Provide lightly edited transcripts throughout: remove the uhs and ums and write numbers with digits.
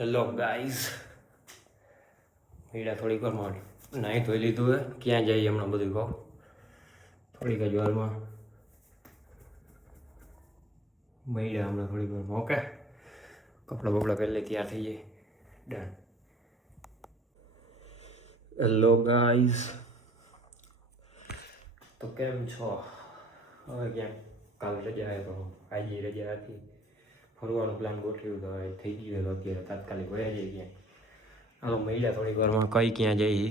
Hello guys, મીડા થોડીક વારમાં નાહી ધોઈ લીધું હે. ક્યાં જઈએ હમણાં બધું કહો. થોડીક જ વારમાં મીડા હમણાં થોડીક વારમાં. ઓકે, કપડાં બપડા પહેલે તૈયાર થઈ જાય. ડન. હેલો ગાઈઝ, તો કેમ છો? હવે ક્યાંક કાલે રજા આવ્યો, આજે રજા હતી, ફરવાનું પ્લાન ગોઠવ્યું તો હવે થઈ ગયું. તો અત્યારે તાત્કાલિક વયા જઈએ ક્યાંક. હાલો મહિલા થોડીક વારમાં કઈ ક્યાં જઈએ.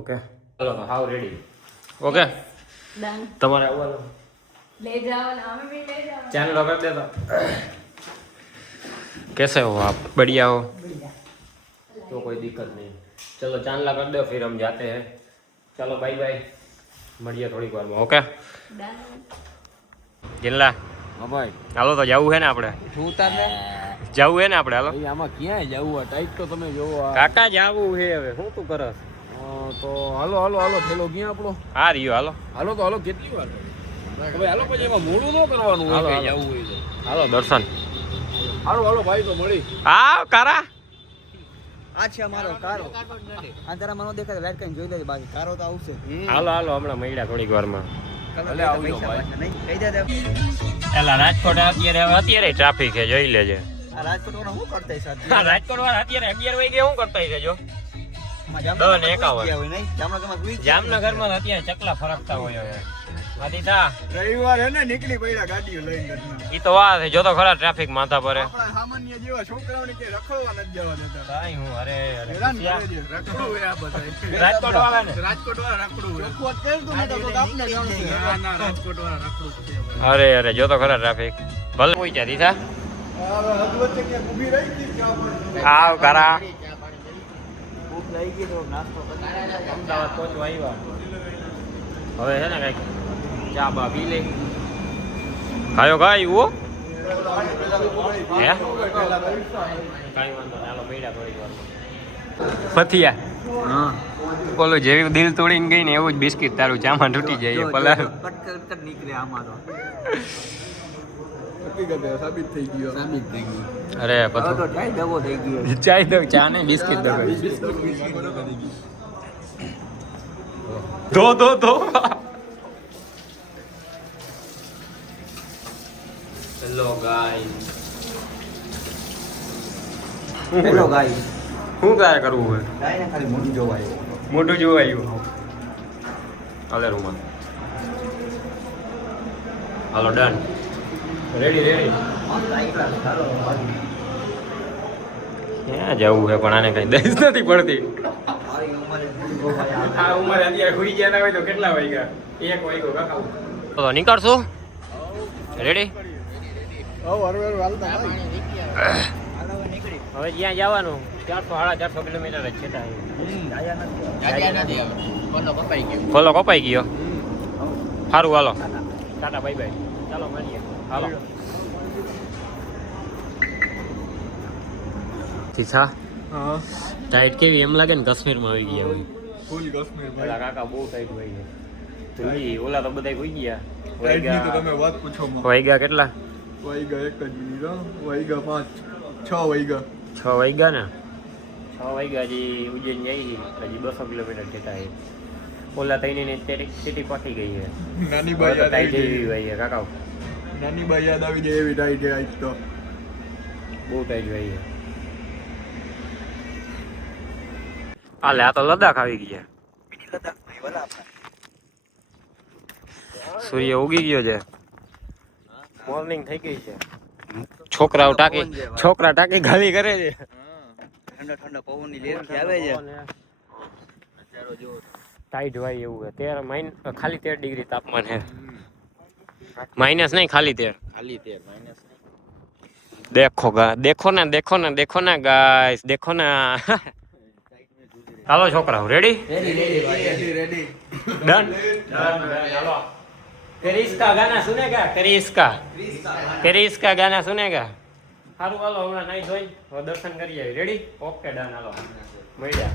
ઓકે હાલો, તો હાવ રેડી. ઓકે તમારે આવવાનું ले जाओ ना, हमें भी ले जाओ. चैनल कर देता. कैसे हो आप? बढ़िया हो तो कोई दिक्कत नहीं. चलो चांदला कर दो, फिर हम जाते हैं. चलो बाय बाय, મળીએ થોડીક વારમાં. ઓકે જિલ્લા હા ભાઈ, હાલો તો જવું હે ને આપણે? શું તારે જવું હે ને આપણે? હાલો આમાં ક્યાંય જવું? ટાઈટ તો તમે જોવો. કાકા જવું હે. હવે શું તું કરસ? તો હાલો હાલો હાલો, ઠેલો ક્યાં આપણો? હા રહ્યો. હાલો હાલો તો હાલો, કેટલી વાર હવે હાલો, પછી એમાં મોડું ન કરવાનું હોય. હાલો, કઈ હાલો. જવું હોય તો હાલો દર્શન. હાલો હાલો ભાઈ, તો મળી. આવ કારા. આ છે અમારો કારો. આ તારા મનો દેખાય લાઈટ કઈ જોઈ લેજે, બાકી કારો તો આવશે. હાલો હાલો, હમણાં મળ્યા થોડીક વારમાં. ભલે આવજો ભાઈ. નહીં કહી દે. એલા રાજકોટ અત્યારે ટ્રાફિક છે, જોઈ લેજે. આ રાજકોટ વાળા શું કરતા છે સાહેબ? હા, રાજકોટ વાળા અત્યારે 11 વાગે શું કરતા છે? જો જામનગરમાં અત્યારે ચકલા ફરકતા હોય. હવે આદિતા રવિવાર હે ને, નીકળી પડ્યા ગાડીઓ લઈને. ઈ તો વાત છે. જો તો ખરા ટ્રાફિક માથા પર. આપણા સામાન્ય જેવા છોકરાઓને કે રખડવા નથી જવા દેતા. કાઈ હું અરે હેરાન કરે છે. રખડું હોય આ બધા. રાજકોટ વાળા ને રાજકોટ વાળા રખડું હોય. ચોખ્ખું વાત કર તું, નહીં તો આપને જાણું છે. ના રાજકોટ વાળા રખડું છે. અરે જો તો ખરા ટ્રાફિક. ભલે પહોંચ્યા દીધા. હવે હદવચ્ચે ક્યાંક ઊભી રહી ગઈ ચા પાણી. આવ કરા. ભૂખ લાગી ગઈ તો નાસ્તો કરી. અમદાવાદ પહોંચવા આવ્યા. હવે છે ને કઈક ચા બા પી લે. ખાયો ખાઈ હો હે? કાઈ વાંધો નહીં. હાલો પૈડા થોડીક વાર. પથિયા. હા, બોલો જેવી દિલ તોડીને ગઈ ને એવું જ બિસ્કિટ તારું ચામાં તૂટી જાય. પલા કટ નીકળે આમાં તો. હકીકત સાબિત થઈ ગયો. સાબિત થઈ ગયું. અરે હવે તો પછી ચાય દવો થઈ ગયો. ચાય દઉં. ચા ને બિસ્કિટ દઉં. ધો હેલો ગાઈસ. Hello guys. શું તારે કરવું હોય? ગાય ને ખાલી મોઢું જોવા આવ્યો. મોટું જોવા આવ્યું. હાલે રૂમમાં. હાલો ડન. રેડી. ક્યાં જવું છે પણ આને કઈ દઈશ નથી પડતી. આ ઉંમરે અત્યારે ખુઈ ગયા ના હોય તો કેટલા વાગ્યા? 1 વાગ્યો કાકા. તો નીકળશું. રેડી? હવે જ્યાં જવાનું 400-450 કિલોમીટર જ છે. ફોલો કપાઈ ગયો. સારું હાલો, ટાટા બાય બાય. ચાલો મળીએ. હાલો સીસા. ટાઈટ કેવી એમ લાગે ને કાશ્મીરમાં આવી ગયા હોય. ફૂલ કાશ્મીર પેલા કાકા બહુ ટાઈટ હોય છે. તુલી ઓલા તો બધા હોઈ ગયા. ભાઈ. તમે વાત પૂછો. વાગ્યા કેટલા? વાઈગા એક જ મિનિટ. વાઈગા 5 6 વાઈગા. 6 વાગ્યા ને? 6 વાગ્યા હજી ઉજ્જૈન જાય છે. હજી 200 કિલોમીટર જતા છે. ઓલા તઈને સીટી પહોંચી ગઈ છે. નાની હવે બાઈ તો યાદ ટાઈટ આવી એવી ગઈ. હોય છે કાકા. નાની બાઈ યાદ આવી ગઈ એવી ટાઈટ આજ તો. બહુ ટાઈટ હોય છે. હાલે આ તો લદ્દાખ આવી ગયા. સૂર્ય ઉગી ગયો છે. મોર્નિંગ થઈ ગઈ છે. છોકરા ટાંકી ખાલી કરે છે. ઠંડા પવનની લહેર આવે છે. ટાઈટ હોય એવું છે. ખાલી 13 ડિગ્રી તાપમાન છે. માઇનસ નહીં, ખાલી 13. દેખો ના ગાઈસ, દેખો ના. ચાલો છોકરાઓ, રેડી? રેડી. डन. चलो क्रिस्का गाना सुनेगा? क्रिस्का गाना सुनेगा? સારું હાલો હમણાં નહીં જોઈ દર્શન કરીએ. રેડી? Okay done. હાલો મળ્યા.